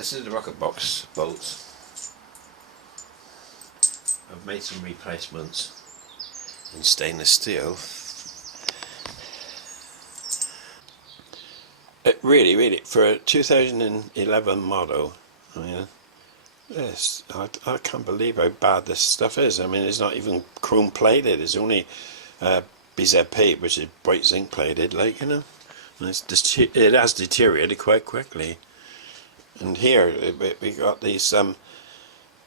This is the rocket box bolts. I've made some replacements in stainless steel. It really, for a 2011 model, I mean, this, I can't believe how bad this stuff is. I mean, it's not even chrome plated, it's only BZP, which is bright zinc plated, like, you know. And it has deteriorated quite quickly. And here we got these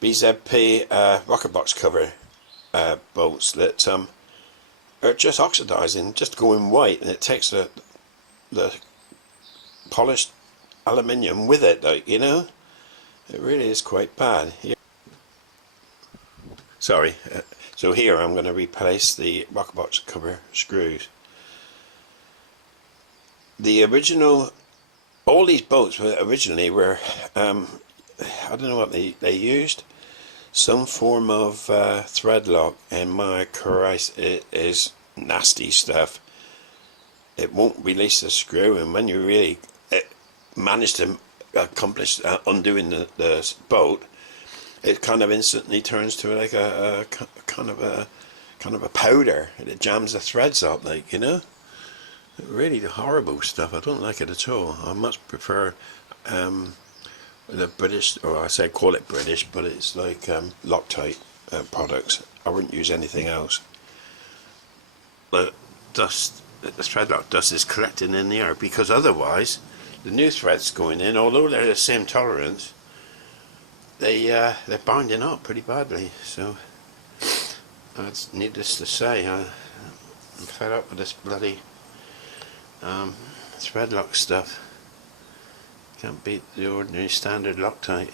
BZP rocket box cover bolts that are just oxidizing, just going white, and it takes the polished aluminium with it, like, you know. It really is quite bad. Sorry, so here I'm going to replace the rocket box cover screws. The original, all these bolts originally were, I don't know what they used, some form of thread lock, and my Christ, it is nasty stuff. It won't release the screw, and when you really manage to accomplish undoing the bolt, it kind of instantly turns to like a kind of a powder, and it jams the threads up, like, you know. Really horrible stuff. I don't like it at all. I much prefer the British, or I say call it British, but it's like Loctite products. I wouldn't use anything else. The dust, the thread lock dust is collecting in the air, because otherwise the new threads going in, although they're the same tolerance, they're binding up pretty badly. So that's needless to say, I'm fed up with this bloody thread lock stuff. Can't beat the ordinary standard Loctite.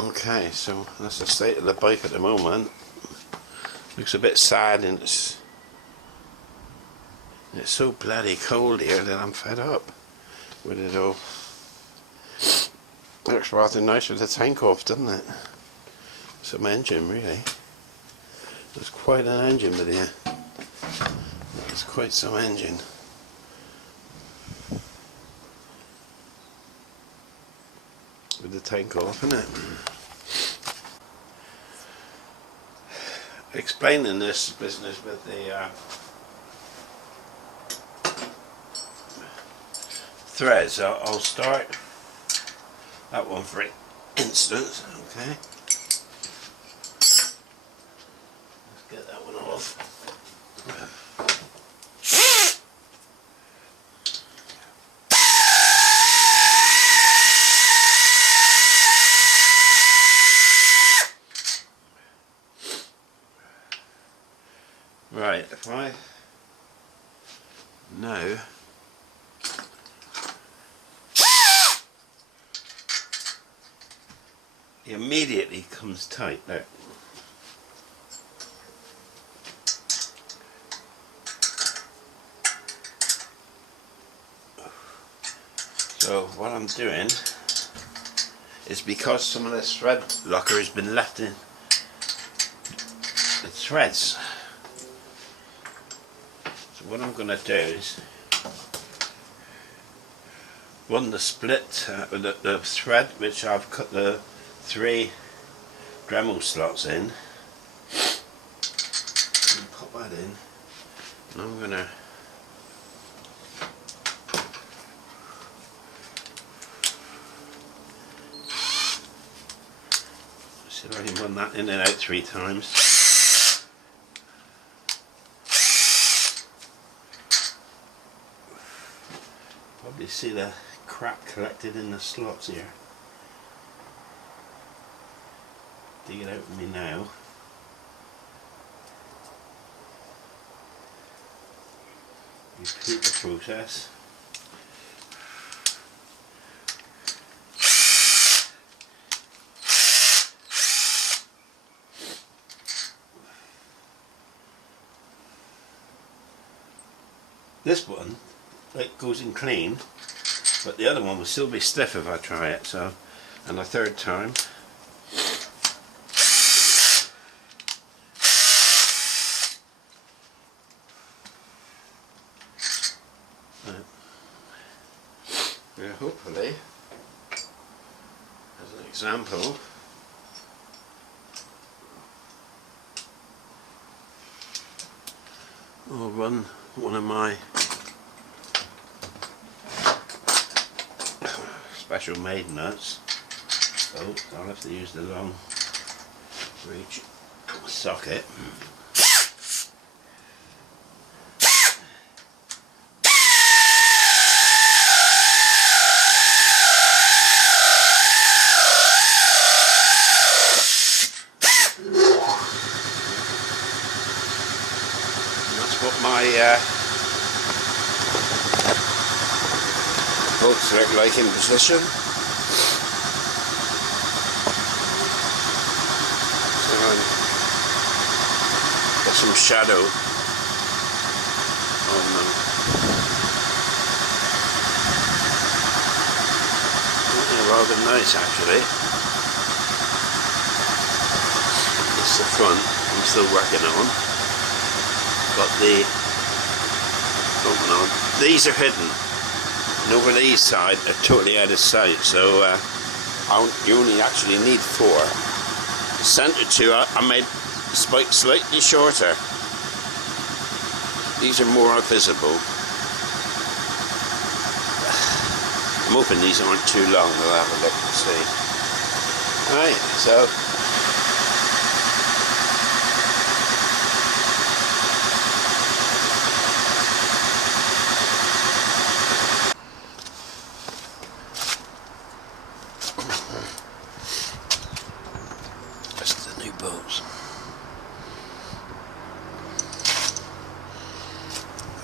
Okay, so that's the state of the bike at the moment. Looks a bit sad, and it's so bloody cold here that I'm fed up with it all. Looks rather nice with the tank off, doesn't it? Some engine, really. There's quite an engine with here. There's quite some engine. With the tank off, isn't it? Explaining this business with the threads, I'll start that one for instance. Okay, let's get that one off. Right, if I now it immediately comes tight there. So what I'm doing is, because some of this thread locker has been left in the threads, so what I'm going to do is run the split, the thread which I've cut the 3 Dremel slots in, and pop that in, and I'm going to see if I can run that in and out 3 times. Probably see the crap collected in the slots here. Dig it out with me now. Repeat the process. This one, it goes in clean, but the other one will still be stiff if I try it. So, and a third time. hopefully, as an example, I'll run one of my special made nuts. So I'll have to use the long reach socket. What my bolts look like in position. So got some shadow on them. Rather nice actually. It's the front I'm still working on. Got the open on. These are hidden, and over these side are totally out of sight. So you only actually need 4. The centre 2 I made the spike slightly shorter. These are more visible. I'm hoping these aren't too long. We'll have a look and see. Right, so.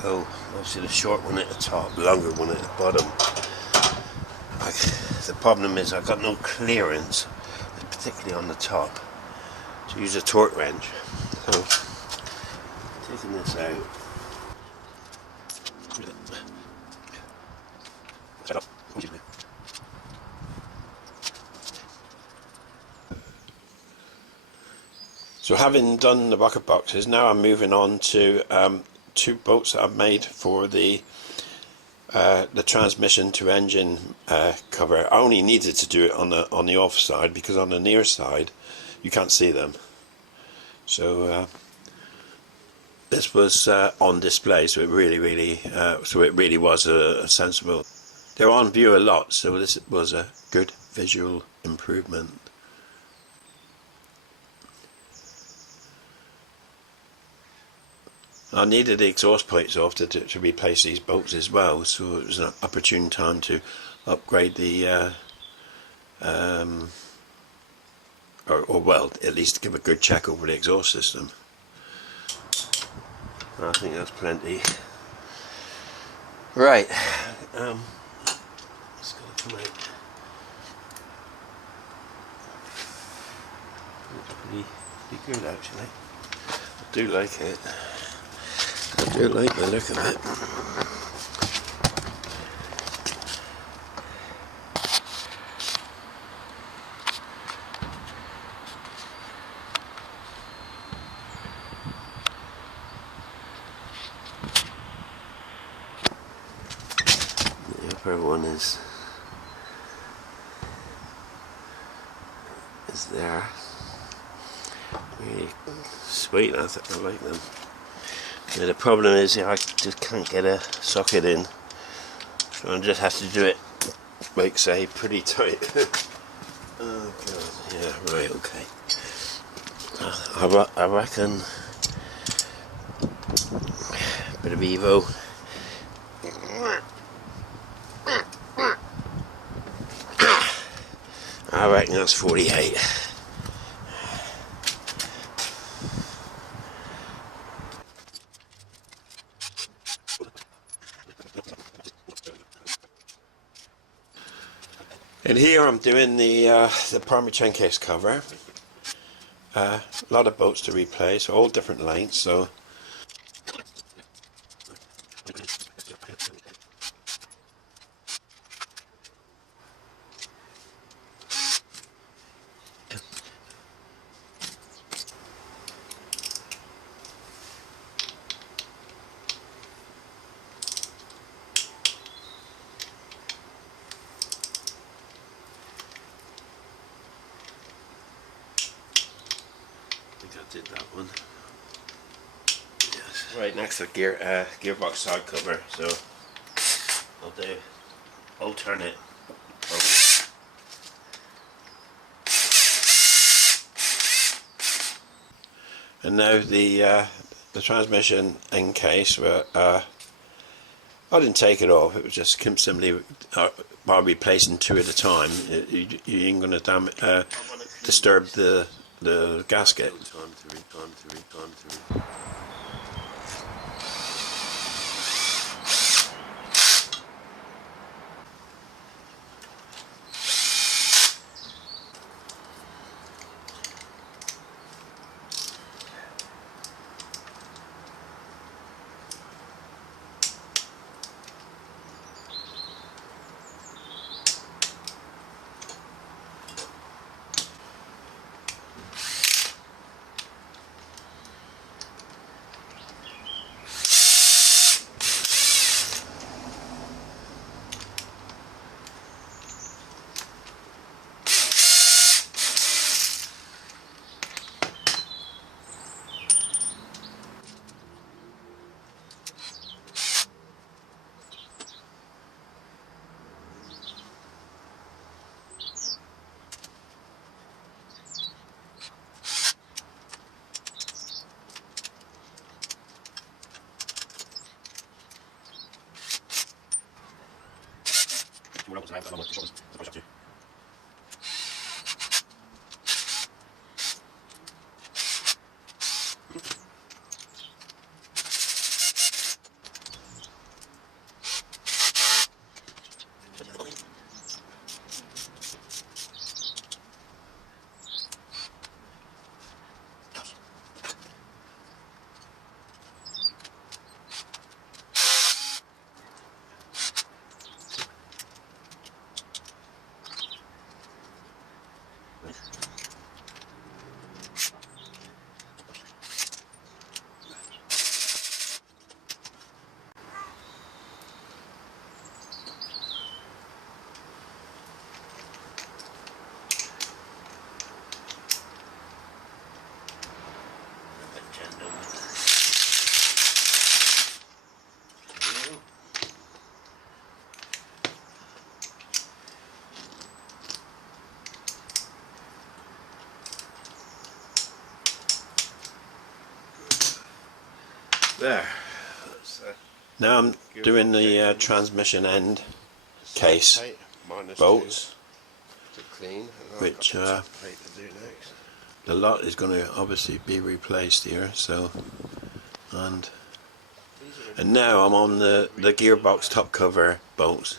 Oh, obviously the short one at the top, longer one at the bottom. The problem is I've got no clearance, particularly on the top, to use a torque wrench. So, taking this out. So having done the bucket boxes, now I'm moving on to 2 bolts that I've made for the transmission to engine cover. I only needed to do it on the off side because on the near side you can't see them. So this was on display, so it really was a sensible. They're on view a lot, so this was a good visual improvement. I needed the exhaust pipes off to replace these bolts as well, so it was an opportune time to upgrade the or well, at least give a good check over the exhaust system. I think that's plenty. Right, it's got to come out. It's pretty good actually. I do like it. I do like the look of it. The upper one is there. Really sweet, I like them. Yeah, the problem is I just can't get a socket in, so I just have to do it, like say, pretty tight. Oh god, yeah, right, okay. I reckon a bit of Evo. I reckon that's 48. And here I'm doing the primary chain case cover. A lot of bolts to replace, all different lengths. So think I did that one. Yes. Right, next the gearbox side cover. So I'll do alternate. And now the transmission in case. I didn't take it off. It was just simply by replacing two at a time. You ain't going to disturb the gasket. There. Now I'm doing the transmission end case bolts, which the lot is going to obviously be replaced here. So, and now I'm on the gearbox top cover bolts.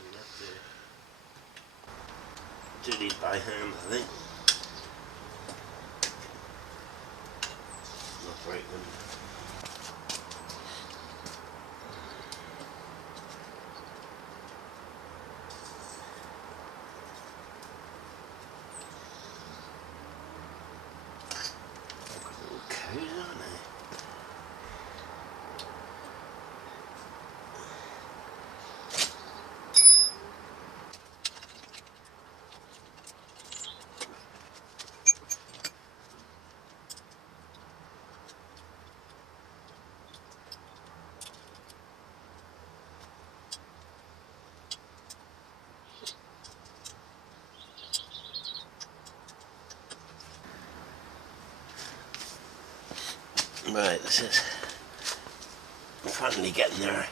Do these by hand, I think. Not break them. Right, this is finally getting there.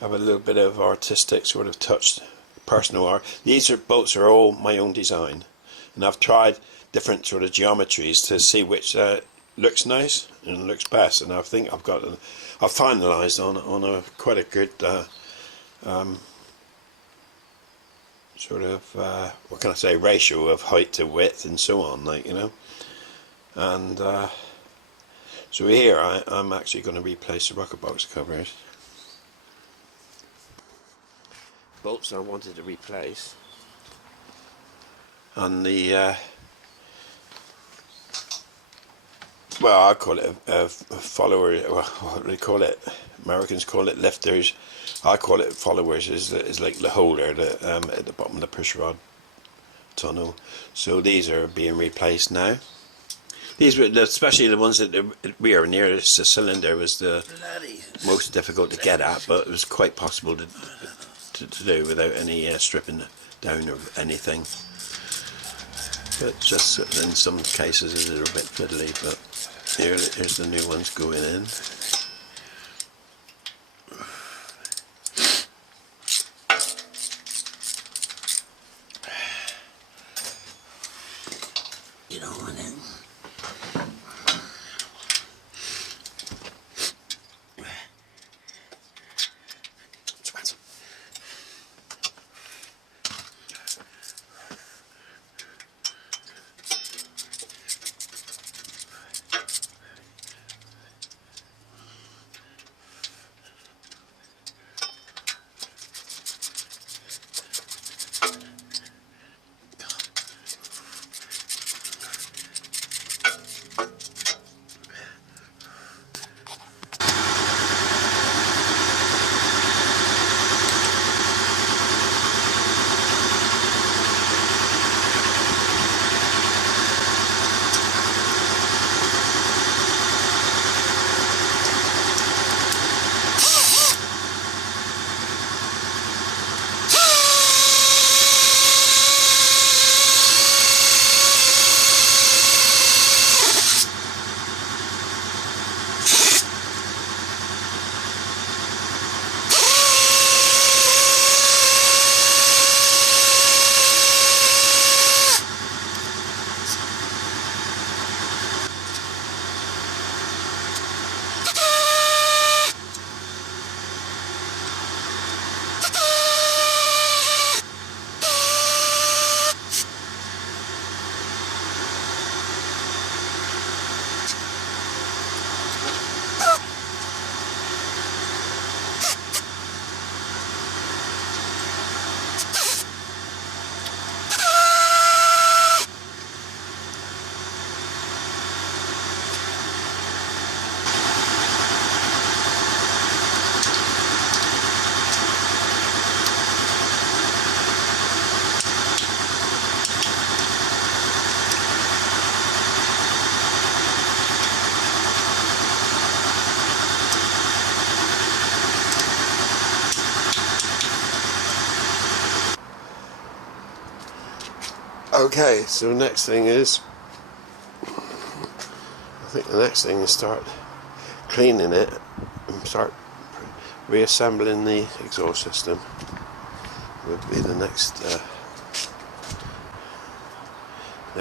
Have a little bit of artistic sort of touch, personal art. These bolts are all my own design, and I've tried different sort of geometries to see which looks nice and looks best. And I think I've finalised on a quite a good sort of what can I say, ratio of height to width and so on, like, you know. And so here I'm actually going to replace the rocker box covers. bolts I wanted to replace. On the well, I call it a follower. Well, what do they call it? Americans call it lifters. I call it followers. Is like the holder at the bottom of the push rod tunnel. So these are being replaced now. These were, especially the ones that the rear nearest the cylinder, was the most difficult to get at, but it was quite possible to do without any stripping down or anything. But just in some cases a little bit fiddly. But here's the new ones going in. You know, and then Okay, so the next thing is, I think the next thing is start cleaning it and start reassembling the exhaust system. Would be the next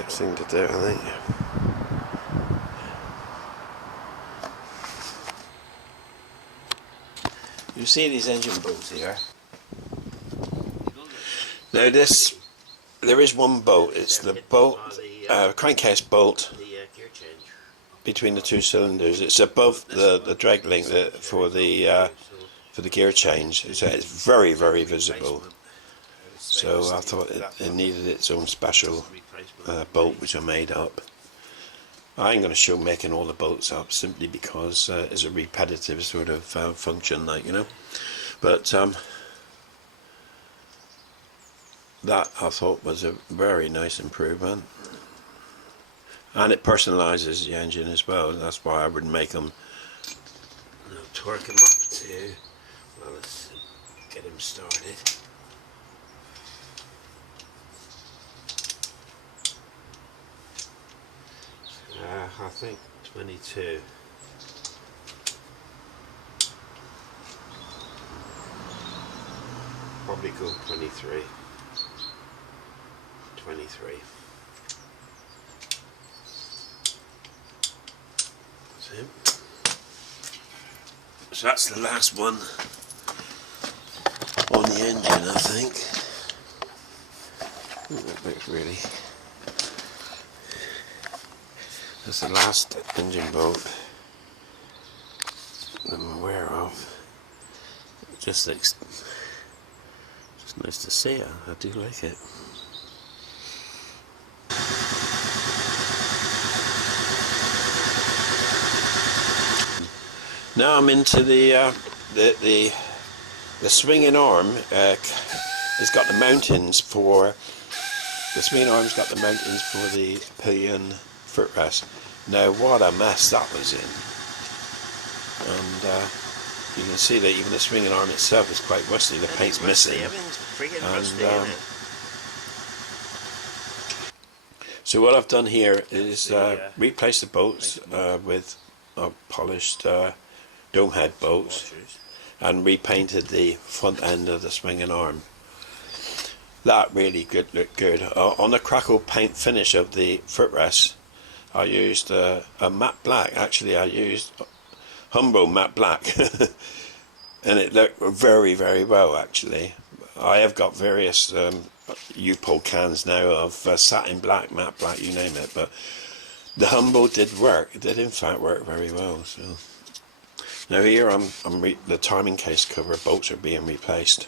thing to do, I think. you see these engine bolts here. Now there is one bolt. It's the bolt, crankcase bolt between the two cylinders. It's above the drag link for the gear change. It's very, very visible. So I thought it needed its own special bolt, which I made up. I ain't going to show making all the bolts up simply because it's a repetitive sort of function, like, you know. But that I thought was a very nice improvement, and it personalises the engine as well. That's why I would make them. I'll torque him up too. Well, let's get him started. I think 22. Probably go 23. 23. That's him. So that's the last one on the engine, I think. That bit really. That's the last engine bolt that I'm aware of. Just Nice to see it. I do like it. Now I'm into the swinging arm. It's got the mountings for the swinging arm's got the mountings for the pillion footrest. Now what a mess that was in, and you can see that even the swinging arm itself is quite rusty. The paint's missing. Everything's freaking And, rusty, isn't it? So what I've done here is replace the bolts with polished dome head bolts, and repainted the front end of the swinging arm. That really looked good. On the crackle paint finish of the footrest, I used a matte black. Actually, I used Humbo matte black, and it looked very, very well. Actually, I have got various U-Pole cans now of satin black, matte black, you name it. But the Humbo did work. It did in fact work very well. So now here the timing case cover bolts are being replaced.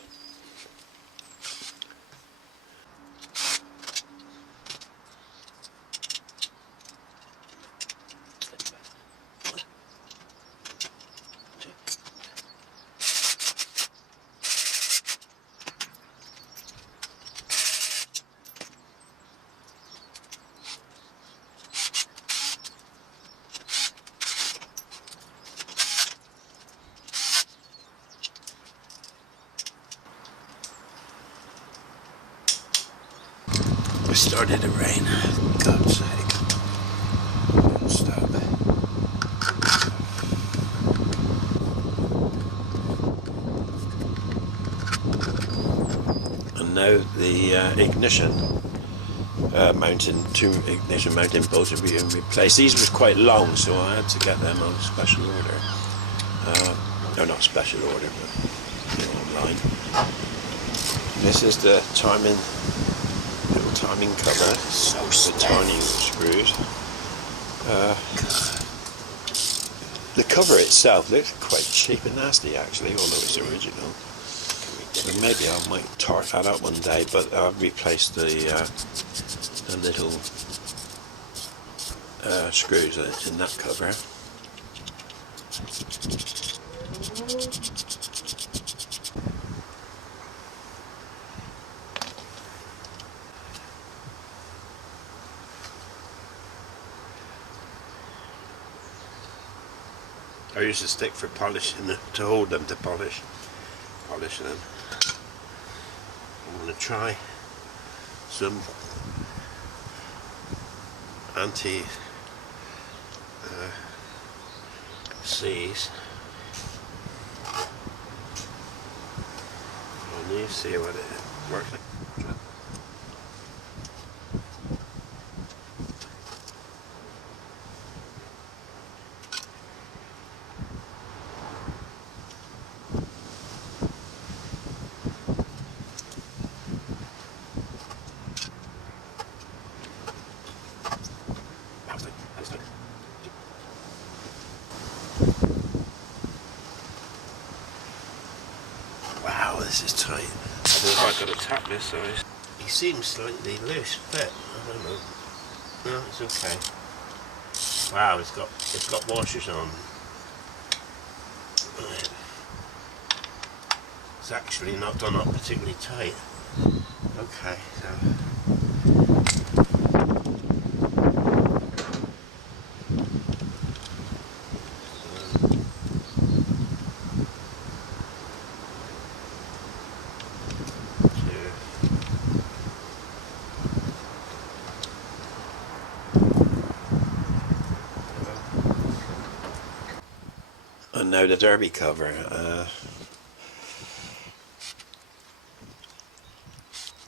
It started to rain. God's sake. Don't stop. And now the ignition two ignition mounting bolts are being replaced. These were quite long, so I had to get them on special order. No, not special order, but online. This is the timing cover, the turning screws. The cover itself looks quite cheap and nasty actually, although it's original. So maybe I might torque that up one day, but I've replaced the little screws in that cover. I use a stick for polishing to hold them to polish them. I'm going to try some anti-seize on these, see what it works like. Wow, this is tight. I don't know if I've got to tap this size. He seems slightly loose fit. I don't know. No, it's okay. Wow, it's got washers on. Right. It's actually not done up particularly tight. Okay, so. And now the derby cover.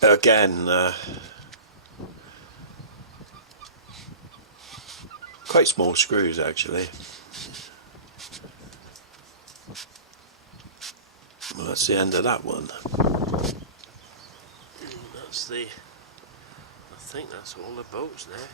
Again, quite small screws actually. Well, that's the end of that one. I think that's all the bolts now.